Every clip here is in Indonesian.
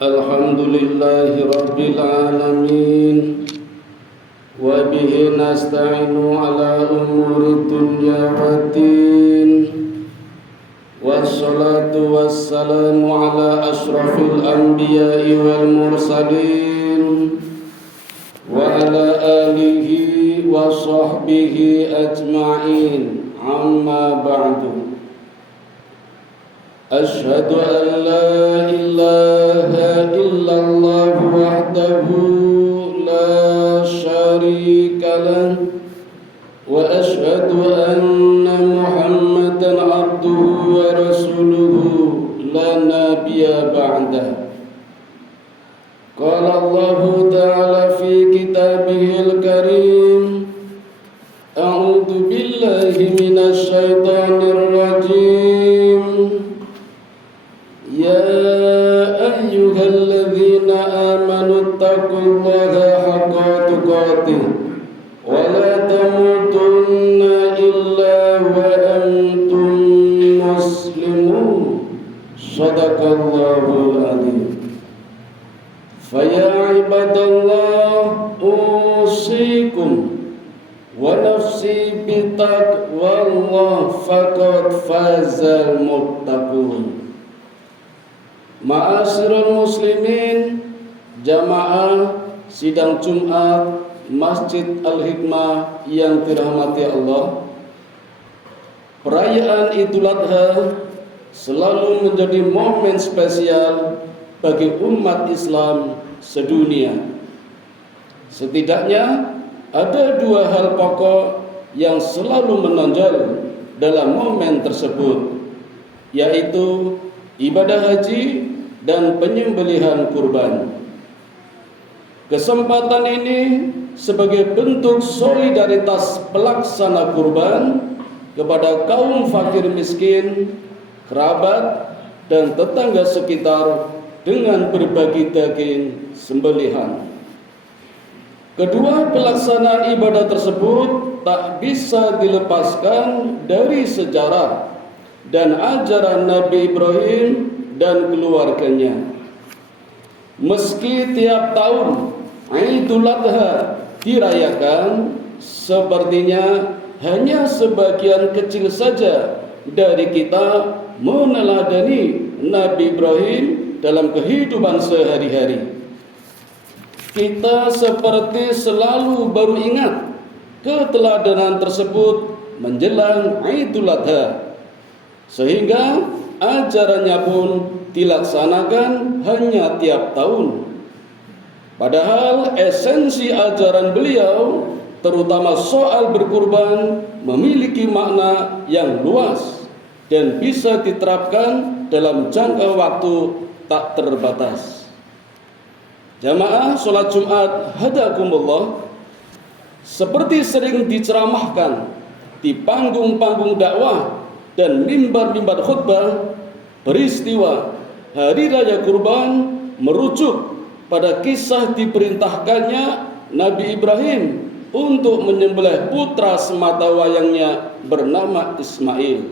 Alhamdulillahi Rabbil Alamin. Wa bihi nasta'inu ala umuri dunya waddin. Wassalatu wassalamu ala ashrafil anbiya'i wal mursalin. Wa ala alihi wa sahbihi ajma'in. Amma ba'du. Ashhadu an la ilaha illallah wahdahu la syarika lah wa ashhadu anna Muhammadan abduhu wa rasuluhu la nabiyya ba'dah. Qala Allah ta'ala fi kitabihil karim, a'udzu billahi minasy syaithanir rajim. Ya ayyuhalladzina amanu taqullaha haqqa tuqatih wa la tamutunna illa wa antum muslimun. Shadaqallahul adzim. Faya ibadallah usikum wa nafsi bitaqwallah faqad fazal muttaqun. Ma'asyiral muslimin, jamaah sidang Jumat Masjid Al-Hikmah yang dirahmati Allah. Perayaan Idul Adha selalu menjadi momen spesial bagi umat Islam sedunia. Setidaknya ada dua hal pokok yang selalu menonjol dalam momen tersebut, yaitu ibadah haji dan penyembelihan kurban. Kesempatan ini sebagai bentuk solidaritas pelaksana kurban kepada kaum fakir miskin, kerabat, dan tetangga sekitar dengan berbagi daging sembelihan. Kedua pelaksanaan ibadah tersebut tak bisa dilepaskan dari sejarah dan ajaran Nabi Ibrahim dan keluarganya. Meski tiap tahun Idul Adha dirayakan, sepertinya hanya sebagian kecil saja dari kita meneladani Nabi Ibrahim dalam kehidupan sehari-hari. Kita seperti selalu baru ingat keteladanan tersebut menjelang Idul Adha, sehingga ajarannya pun dilaksanakan hanya tiap tahun. Padahal esensi ajaran beliau, terutama soal berkurban, memiliki makna yang luas dan bisa diterapkan dalam jangka waktu tak terbatas. Jamaah sholat Jumat hadakumullah, seperti sering diceramahkan di panggung-panggung dakwah dan mimbar-mimbar khutbah, peristiwa Hari Raya Kurban merujuk pada kisah diperintahkannya Nabi Ibrahim untuk menyembelih putra sematawayangnya bernama Ismail.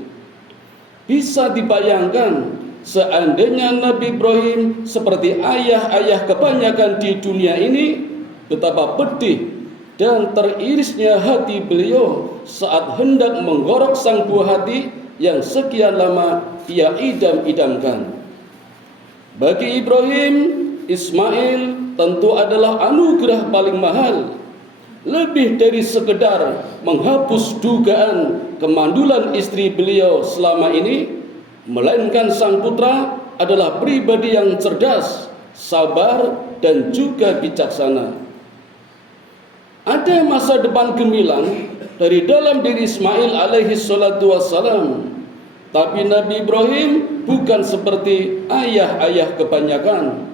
Bisa dibayangkan seandainya Nabi Ibrahim seperti ayah-ayah kebanyakan di dunia ini, betapa pedih dan teririsnya hati beliau saat hendak menggorok sang buah hati yang sekian lama ia idam-idamkan. Bagi Ibrahim, Ismail tentu adalah anugerah paling mahal, lebih dari sekedar menghapus dugaan kemandulan istri beliau selama ini, melainkan sang putra adalah pribadi yang cerdas, sabar, dan juga bijaksana. Ada masa depan gemilang dari dalam diri Ismail alaihi salatu wassalam. Tapi Nabi Ibrahim bukan seperti ayah-ayah kebanyakan.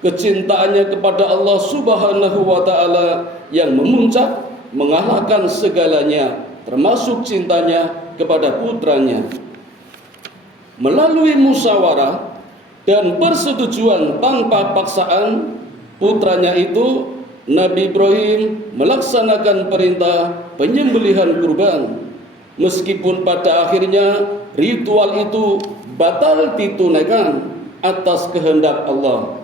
Kecintaannya kepada Allah subhanahu wa ta'ala yang memuncak mengalahkan segalanya, termasuk cintanya kepada putranya. Melalui musyawarah dan persetujuan tanpa paksaan, putranya itu Nabi Ibrahim melaksanakan perintah penyembelihan kurban, meskipun pada akhirnya ritual itu batal ditunaikan atas kehendak Allah.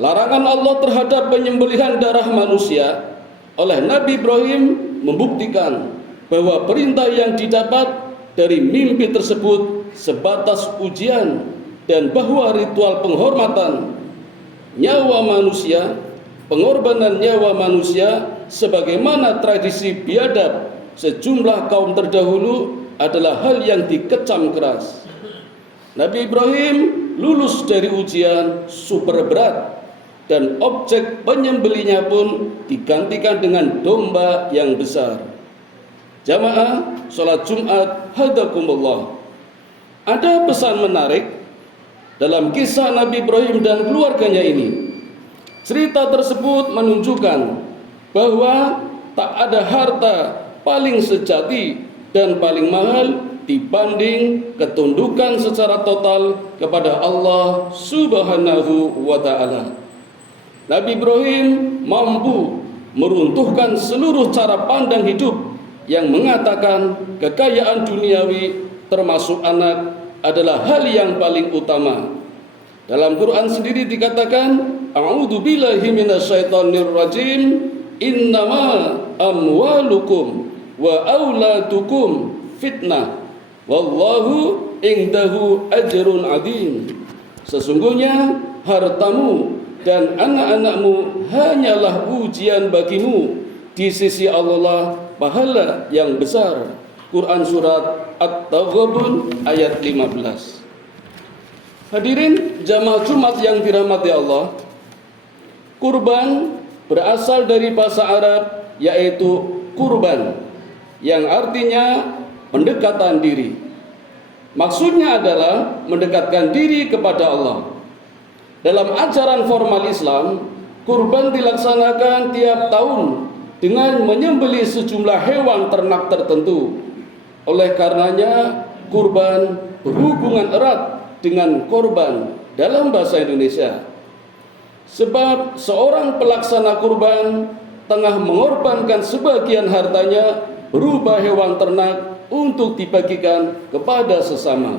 Larangan Allah terhadap penyembelihan darah manusia oleh Nabi Ibrahim membuktikan bahwa perintah yang didapat dari mimpi tersebut sebatas ujian, dan bahwa ritual penghormatan nyawa manusia, pengorbanan nyawa manusia sebagaimana tradisi biadab sejumlah kaum terdahulu adalah hal yang dikecam keras. Nabi Ibrahim lulus dari ujian super berat, dan objek penyembelihnya pun digantikan dengan domba yang besar. Jamaah sholat Jumat hadakumullah. Ada pesan menarik dalam kisah Nabi Ibrahim dan keluarganya ini. Cerita tersebut menunjukkan bahwa tak ada harta paling sejati dan paling mahal dibanding ketundukan secara total kepada Allah Subhanahu wa ta'ala. Nabi Ibrahim mampu meruntuhkan seluruh cara pandang hidup yang mengatakan kekayaan duniawi termasuk anak adalah hal yang paling utama. Dalam Quran sendiri dikatakan, A'udzu billahi minasyaitonir rajim, innama amwalukum wa auladukum fitnah wallahu indahu ajrun adzim. Sesungguhnya hartamu dan anak-anakmu hanyalah ujian bagimu di sisi Allah, pahala yang besar. Quran surat At-Taghabun ayat 15. Hadirin jamaah Jumat yang dirahmati Allah, kurban berasal dari bahasa Arab yaitu kurban, yang artinya pendekatan diri. Maksudnya adalah mendekatkan diri kepada Allah. Dalam ajaran formal Islam, kurban dilaksanakan tiap tahun dengan menyembelih sejumlah hewan ternak tertentu. Oleh karenanya, kurban berhubungan erat dengan korban dalam bahasa Indonesia. Sebab seorang pelaksana kurban tengah mengorbankan sebagian hartanya berupa hewan ternak untuk dibagikan kepada sesama.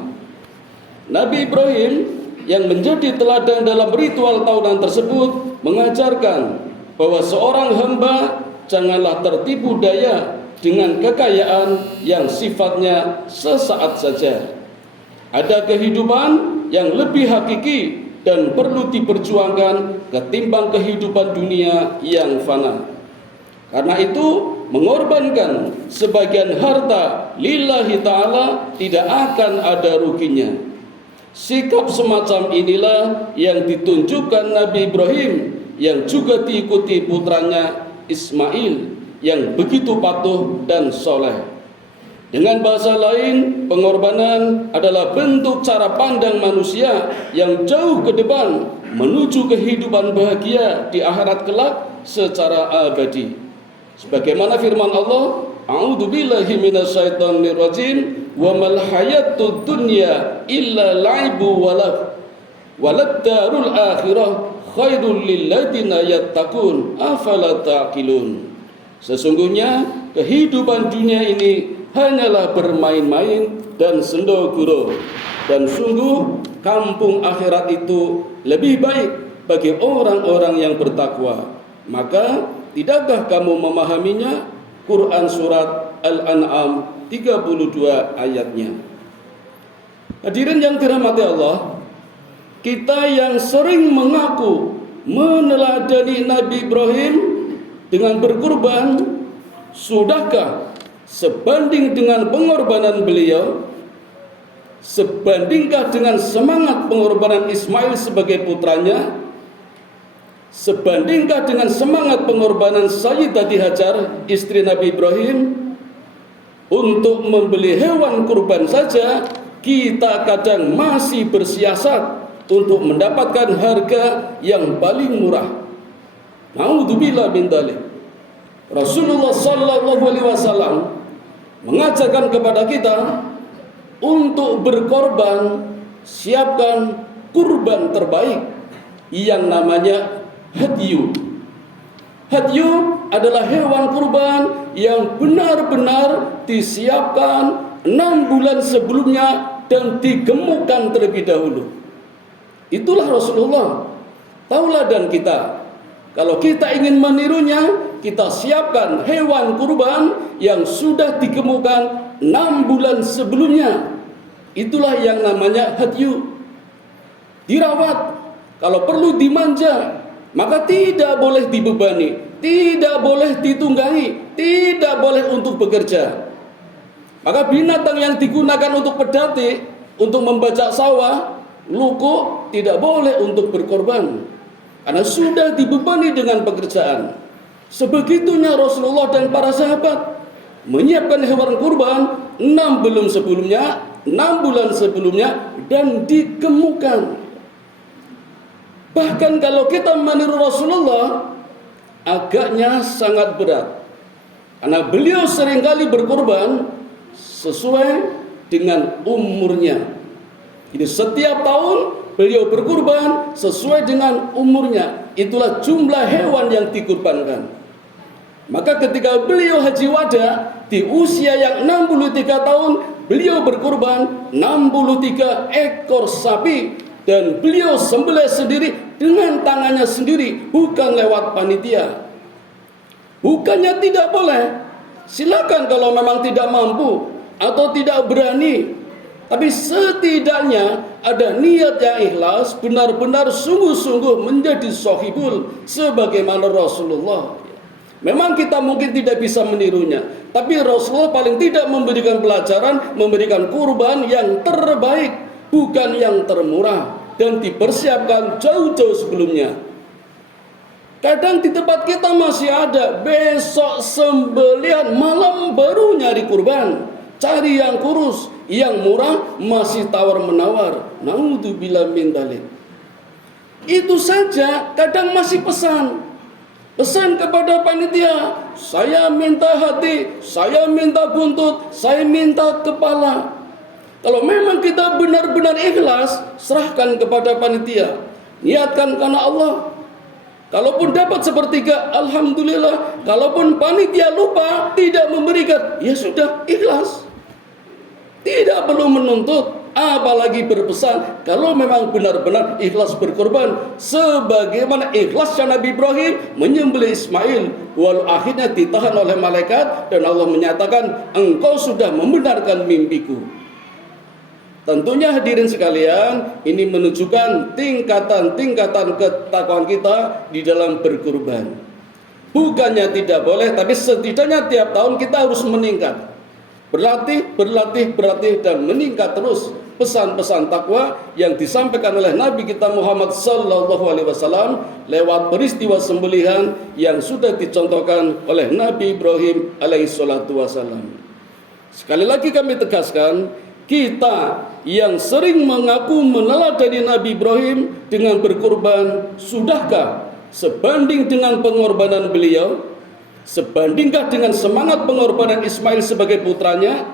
Nabi Ibrahim yang menjadi teladan dalam ritual tahunan tersebut mengajarkan bahwa seorang hamba janganlah tertipu daya dengan kekayaan yang sifatnya sesaat saja. Ada kehidupan yang lebih hakiki dan perlu diperjuangkan ketimbang kehidupan dunia yang fana. Karena itu, mengorbankan sebagian harta lillahi ta'ala tidak akan ada ruginya. Sikap semacam inilah yang ditunjukkan Nabi Ibrahim yang juga diikuti putranya Ismail yang begitu patuh dan soleh. Dengan bahasa lain, pengorbanan adalah bentuk cara pandang manusia yang jauh ke depan menuju kehidupan bahagia di akhirat kelak secara abadi. Sebagaimana firman Allah, A'udzu billahi minasyaitonir rajim, wa mal hayatud dunya illa la'ibu walad darul akhirah khairul lil ladzina yattaqun afala taqilun. Sesungguhnya kehidupan dunia ini hanyalah bermain-main dan sendo-guro, dan sungguh kampung akhirat itu lebih baik bagi orang-orang yang bertakwa. Maka tidakkah kamu memahaminya? Quran surat Al-An'am 32 ayatnya. Hadirin yang dirahmati Allah, kita yang sering mengaku meneladani Nabi Ibrahim dengan berkurban, sudahkah sebanding dengan pengorbanan beliau? Sebandingkah dengan semangat pengorbanan Ismail sebagai putranya? Sebandingkah dengan semangat pengorbanan Sayyidati Hajar, istri Nabi Ibrahim? Untuk membeli hewan kurban saja, kita kadang masih bersiasat untuk mendapatkan harga yang paling murah. Naudzubillah min dzalik. Rasulullah sallallahu alaihi wasallam mengajarkan kepada kita untuk berkorban, siapkan kurban terbaik yang namanya hadyu. Hadyu adalah hewan kurban yang benar-benar disiapkan 6 bulan sebelumnya dan digemukkan terlebih dahulu. Itulah Rasulullah tauladan kita. Kalau kita ingin menirunya, kita siapkan hewan kurban yang sudah dikemukan 6 bulan sebelumnya. Itulah yang namanya hadyu. Dirawat, kalau perlu dimanja, maka tidak boleh dibebani, tidak boleh ditunggangi, tidak boleh untuk bekerja. Maka binatang yang digunakan untuk pedati, untuk membajak sawah, luko, tidak boleh untuk berkorban, karena sudah dibebani dengan pekerjaan. Sebegitunya Rasulullah dan para sahabat menyiapkan hewan kurban 6 bulan sebelumnya dan dikemukan. Bahkan kalau kita meniru Rasulullah, agaknya sangat berat, karena beliau seringkali berkorban sesuai dengan umurnya. Jadi setiap tahun beliau berkurban sesuai dengan umurnya. Itulah jumlah hewan yang dikurbankan. Maka ketika beliau haji wada di usia yang 63 tahun, beliau berkurban 63 ekor sapi, dan beliau sembelih sendiri dengan tangannya sendiri, bukan lewat panitia. Bukannya tidak boleh, silakan kalau memang tidak mampu atau tidak berani, tapi setidaknya ada niat yang ikhlas, benar-benar sungguh-sungguh menjadi sohibul sebagaimana Rasulullah. Memang kita mungkin tidak bisa menirunya, tapi Rasulullah paling tidak memberikan pelajaran, memberikan kurban yang terbaik, bukan yang termurah, dan dipersiapkan jauh-jauh sebelumnya. Kadang di tempat kita masih ada, besok sembelihan, malam baru nyari kurban, cari yang kurus, yang murah, masih tawar-menawar. Naudzubillah min dzalik. Itu saja kadang masih pesan kepada panitia, saya minta hati, saya minta buntut, saya minta kepala. Kalau memang kita benar-benar ikhlas, serahkan kepada panitia, niatkan karena Allah. Kalaupun dapat sepertiga, alhamdulillah. Kalaupun panitia lupa, tidak memberikan, ya sudah, ikhlas. Tidak perlu menuntut, apalagi berpesan. Kalau memang benar-benar ikhlas berkorban, sebagaimana ikhlasnya Nabi Ibrahim menyembelih Ismail, walau akhirnya ditahan oleh malaikat dan Allah menyatakan, engkau sudah membenarkan mimpiku. Tentunya hadirin sekalian, ini menunjukkan tingkatan-tingkatan ketakwaan kita di dalam berkurban. Bukannya tidak boleh, tapi setidaknya tiap tahun kita harus meningkat. Berlatih dan meningkat terus pesan-pesan takwa yang disampaikan oleh Nabi kita Muhammad sallallahu alaihi wasallam lewat peristiwa sembelihan yang sudah dicontohkan oleh Nabi Ibrahim alaihi salatu wasallam. Sekali lagi kami tegaskan, kita yang sering mengaku meneladani Nabi Ibrahim dengan berkorban, sudahkah sebanding dengan pengorbanan beliau? Sebandingkah dengan semangat pengorbanan Ismail sebagai putranya?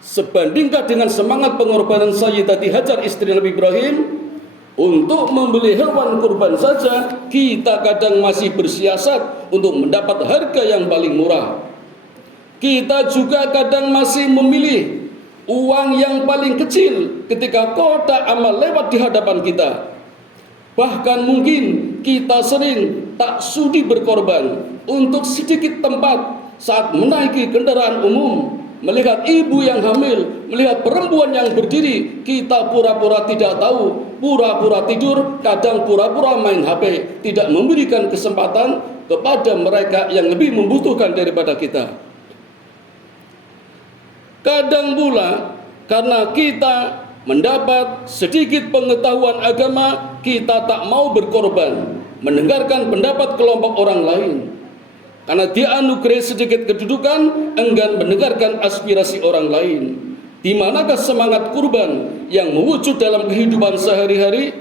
Sebandingkah dengan semangat pengorbanan Sayyidati Hajar istri Nabi Ibrahim? Untuk membeli hewan kurban saja, kita kadang masih bersiasat untuk mendapat harga yang paling murah. Kita juga kadang masih memilih uang yang paling kecil ketika kotak amal lewat di hadapan kita. Bahkan mungkin kita sering tak sudi berkorban untuk sedikit tempat saat menaiki kendaraan umum, melihat ibu yang hamil, melihat perempuan yang berdiri, kita pura-pura tidak tahu, pura-pura tidur, kadang pura-pura main HP, tidak memberikan kesempatan kepada mereka yang lebih membutuhkan daripada kita. Kadang pula karena kita mendapat sedikit pengetahuan agama, kita tak mau berkorban, mendengarkan pendapat kelompok orang lain. Karena dianugerahi sedikit kedudukan, enggan mendengarkan aspirasi orang lain. Di manakah semangat kurban yang mewujud dalam kehidupan sehari-hari?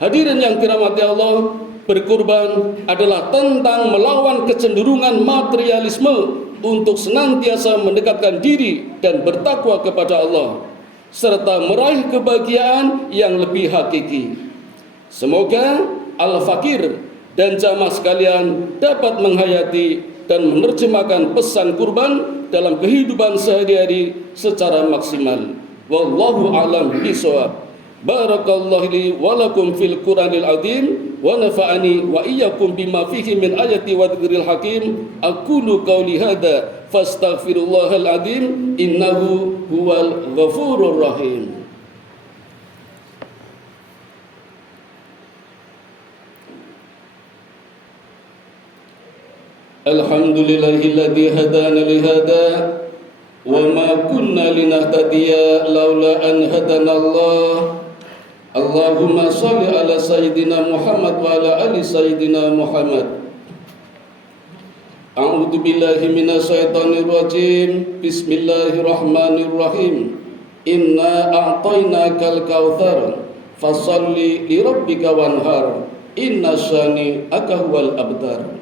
Hadirin yang dirahmati Allah, berkurban adalah tentang melawan kecenderungan materialisme untuk senantiasa mendekatkan diri dan bertakwa kepada Allah, serta meraih kebahagiaan yang lebih hakiki. Semoga Al-Fakir dan jamaah sekalian dapat menghayati dan menerjemahkan pesan kurban dalam kehidupan sehari-hari secara maksimal. Wallahu a'lam bishawab. Barakallahu li wa lakum fil Qur'anil azim wa nafa'ani wa iyyakum bima fihi min ayati wa dzikril hakim. Aqulu qauli hadza fastaghfirullahal azim innahu huwal ghafurur rahim. Alhamdulillahilladzi hadana li hadza wa ma kunna linahtadiya laula an hadanallah. Allahumma shalli ala sayyidina Muhammad wa ala ali sayyidina Muhammad. A'udzu billahi minasyaitonir rajim. Bismillahirrahmanirrahim. Inna a'tainakal kautsar fasholli li rabbika wanhar. Inna syani'aka huwal abtar.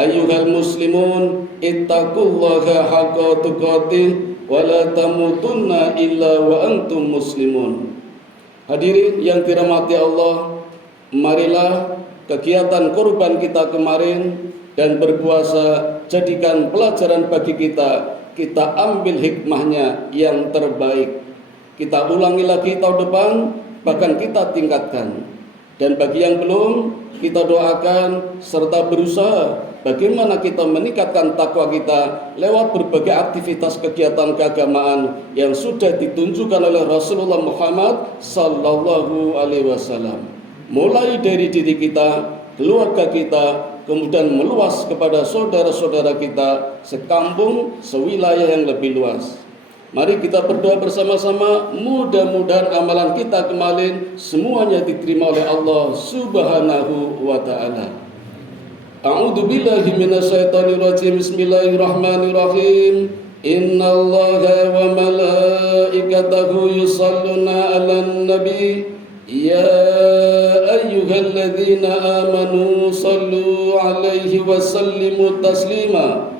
Ayyuhal muslimun ittaqullaha haqqa tuqatih wa la tamutunna illa wa antum muslimun. Hadirin yang dirahmati Allah, marilah kegiatan kurban kita kemarin dan berpuasa jadikan pelajaran bagi kita. Kita ambil hikmahnya yang terbaik. Kita ulangi lagi tahun depan, bahkan kita tingkatkan. Dan bagi yang belum, kita doakan serta berusaha bagaimana kita meningkatkan takwa kita lewat berbagai aktivitas kegiatan keagamaan yang sudah ditunjukkan oleh Rasulullah Muhammad sallallahu alaihi wasallam. Mulai dari diri kita, keluarga kita, kemudian meluas kepada saudara-saudara kita sekampung, sewilayah yang lebih luas. Mari kita berdoa bersama-sama, mudah-mudahan amalan kita kemarin semuanya diterima oleh Allah Subhanahu wa taala. A'udzu billahi minasyaitonir rajim. Bismillahirrahmanirrahim. Innallaha wa malaikatahu yusholluna 'alan nabi. Ya ayyuhalladzina amanu shallu 'alaihi wa sallimu taslima.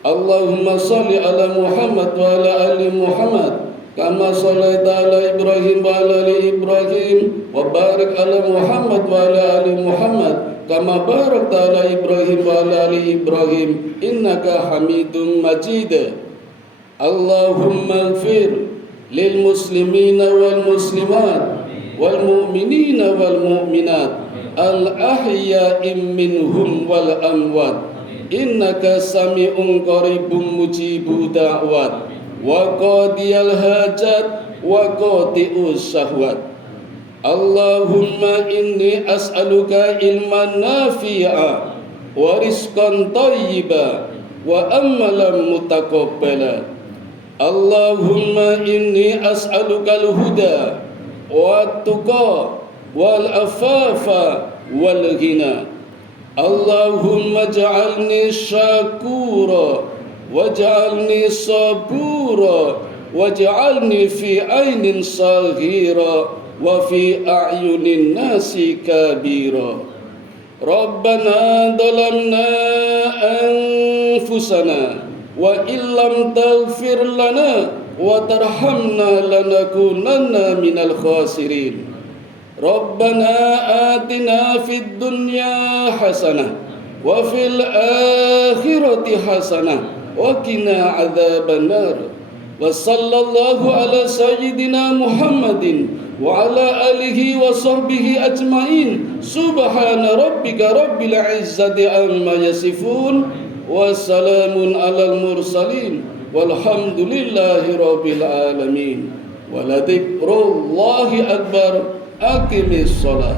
Allahumma shalli ala Muhammad wa ala ali Muhammad kama shallaita ala Ibrahim wa ala ali Ibrahim wa barik ala Muhammad wa ala ali Muhammad kama barakta ala Ibrahim wa ala ali Ibrahim innaka Hamidum Majid. Allahumma ighfir lil muslimina wal muslimat wal mu'minina wal mu'minat al ahya'i minhum wal amwat. Innaka sami'un qaribun mujibu da'wat wa qadiyal hajat wa qati'us syahwat. Allahumma inni as'aluka ilman nafi'a wa rizqan thayyiba wa amalan mutaqabbala. Allahumma inni as'aluka al-huda wa tuqa wal afafa wal ghina. Allahumma ja'alni syakura waj'alni sabura waj'alni fi ainin saghira wa fi a'yunin nasi kabira. Rabbana dhalamna anfusana wa illam taghfir lana wa tarhamna lanakunanna minal khasirin. Rabbana atina fid dunya hasanah wa fil akhirati hasanah wa qina adzabannar. Wa sallallahu ala sayyidina Muhammadin wa ala alihi wa sahbihi ajmain. Subhana rabbika rabbil izzati amma yasifun wa salamun alal mursalin walhamdulillahi rabbil alamin. Wa la dzikrullahi akbar. Aqimis shalah.